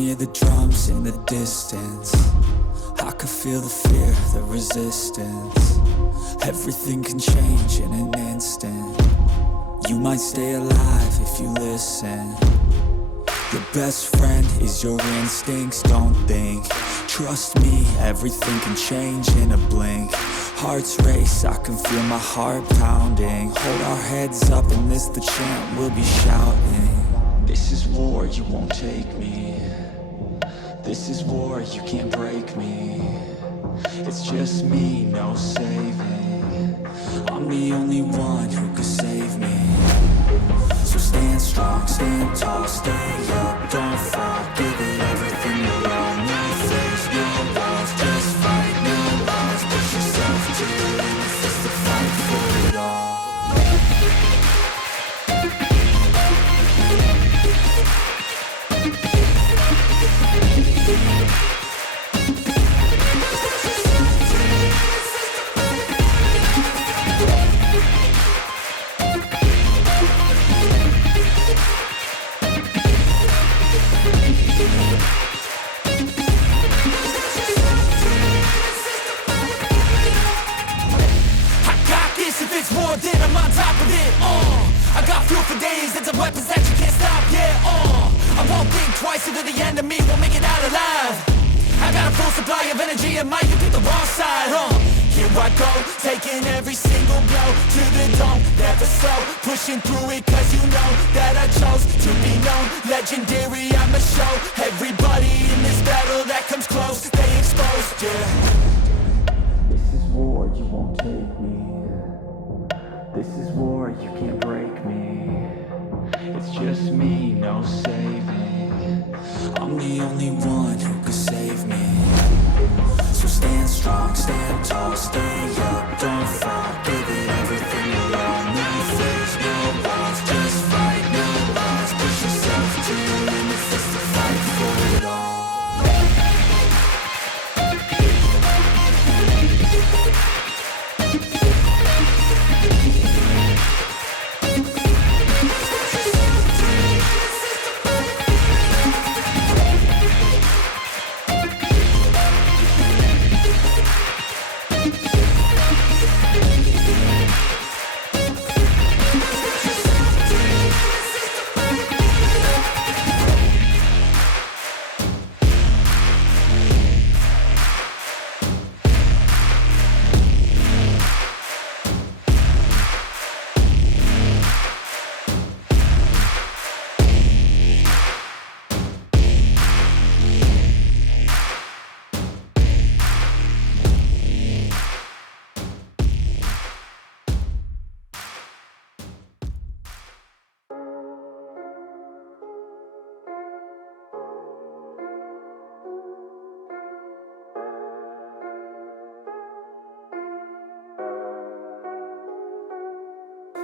hear the drums in the distance. I can feel the fear, the resistance. Everything can change in an instant. You might stay alive if you listen. Your best friend is your instincts, don't think. Trust me, everything can change in a blink. Hearts race, I can feel my heart pounding. Hold our heads up and this the chant we'll be shouting. This is war, you won't take me. This is war, you can't break me. It's just me, no saving. I'm the only one who could save me. So stand strong, stand tall, stay up, don't fall. Give it everything you own. No fears, no walls, just fight, no laws. Push yourself to the limit, it's the fight for it all. Then I'm on top of it, I got fuel for days, it's a weapons that you can't stop, yeah, I won't think twice until the end of me won't make it out alive. I got a full supply of energy and might you pick the wrong side, Here I go, taking every single blow to the dome, never slow, pushing through it cause you know that I chose to be known, legendary, I'ma show everybody in this battle that comes close, stay exposed, yeah. This is war, you won't take me. This is war, you can't break me. It's just me, no saving. I'm the only one who could save me. So stand strong, stand tall, stay up, don't fall. Give it everything you own. No fears, no walls, just fight, no laws. Push yourself to the limit, it's the fight for it all.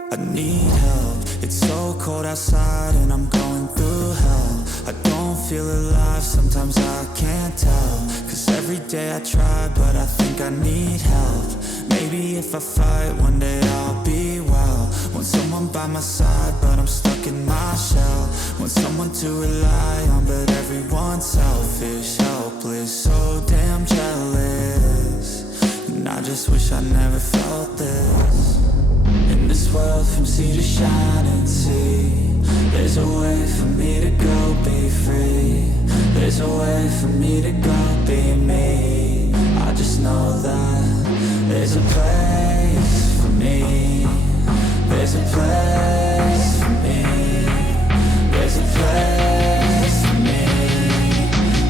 I need help, it's so cold outside and I'm going through hell. I don't feel alive, sometimes I can't tell. Cause every day I try, but I think I need help. Maybe if I fight, one day I'll be well. Want someone by my side, but I'm stuck in my shell. Want someone to rely on, but everyone's selfish, helpless, so damn jealous. And I just wish I never felt this. In this world from sea to shining sea, there's a way for me to go be free. There's a way for me to go be me. I just know that there's a place for me. There's a place for me. There's a place for me.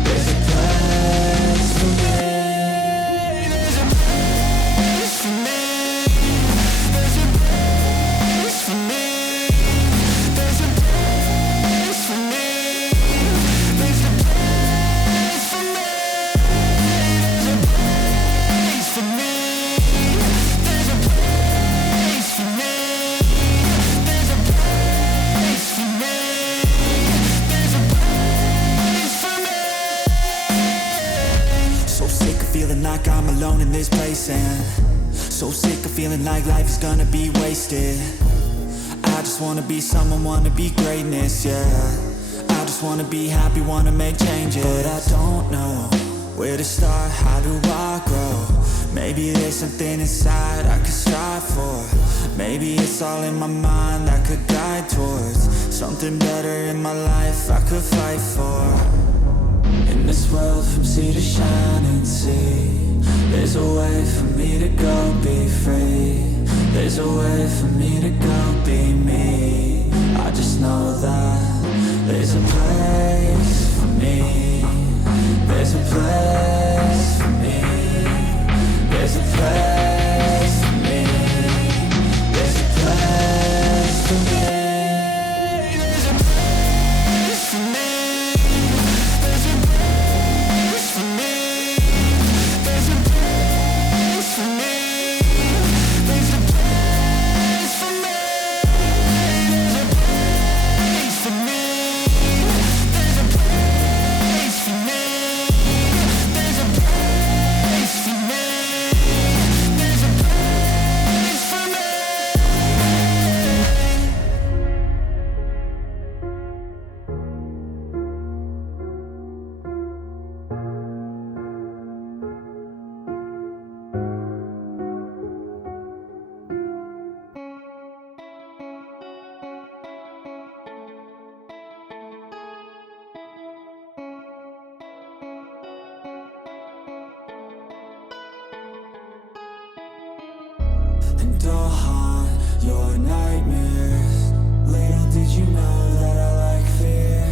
There's a place for me. There's a place for me. Like I'm alone in this place and so sick of feeling like life is gonna be wasted. I just wanna be someone, wanna be greatness, yeah. I just just wanna be happy, wanna make changes, but I don't know where to start, how do I grow? Maybe there's something inside I could strive for. Maybe it's all in my mind that could guide towards something better in my life I could fight for. In this world from sea to shining sea, there's a way for me to go be free. There's a way for me to go be me. I just know that there's a place for me. There's a place for me. There's a place for me. There's a place for me. There's a place for me. There's a place for me. There's a place for me. There's a place for me. There's a place for me. There's a place for me. There's a place for me. There's a place for me. And I'll haunt your nightmares. Little did you know that I like fear.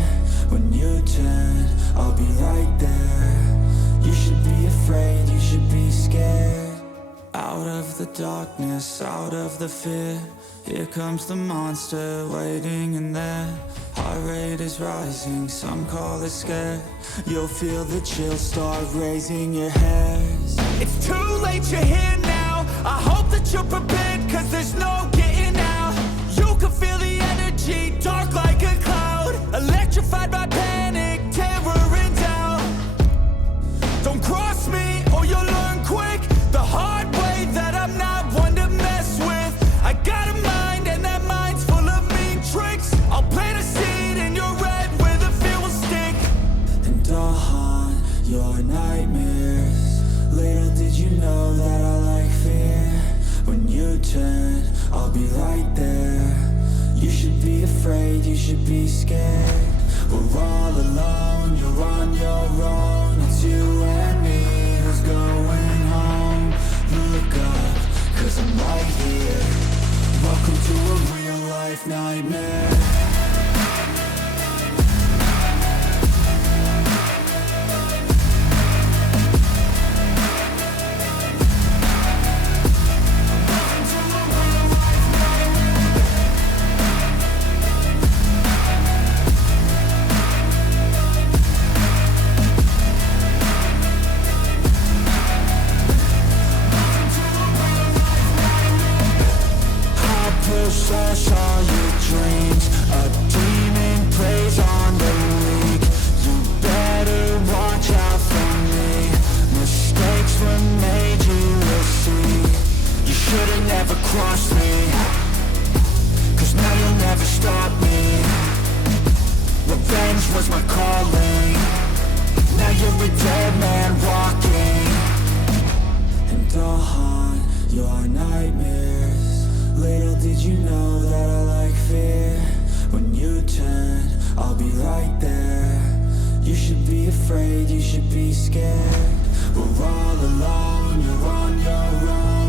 When you turn, I'll be right there. You should be afraid, you should be scared. Out of the darkness, out of the fear, here comes the monster waiting in there. Heart rate is rising, some call it scared. You'll feel the chill start raising your hairs. It's too late, you're here now. I hope that you're prepared, cause there's no getting out. You can feel the energy, dark like a cloud. Electrified by panic, terror and doubt. Don't cross me or you'll learn quick the hard way that I'm not one to mess with. I got a mind and that mind's full of mean tricks. I'll plant a seed in your red where the fear will stick. And I'll haunt your nightmares. Little did you know that I like fear. When you turn, I'll be right there. You should be afraid, you should be scared. We're all alone, you're on your own. It's you and me who's going home. Look up, cause I'm right here. Welcome to a real life nightmare. Possess all your dreams. A demon preys on the weak. You better watch out for me. Mistakes were made, you will see. You should've never crossed me, cause now you'll never stop me. Revenge was my calling. Now you're a dead man walking. And I'll haunt your nightmares. Little did you know that I like fear. When you turn, I'll be right there. You should be afraid, you should be scared. We're all alone, you're on your own.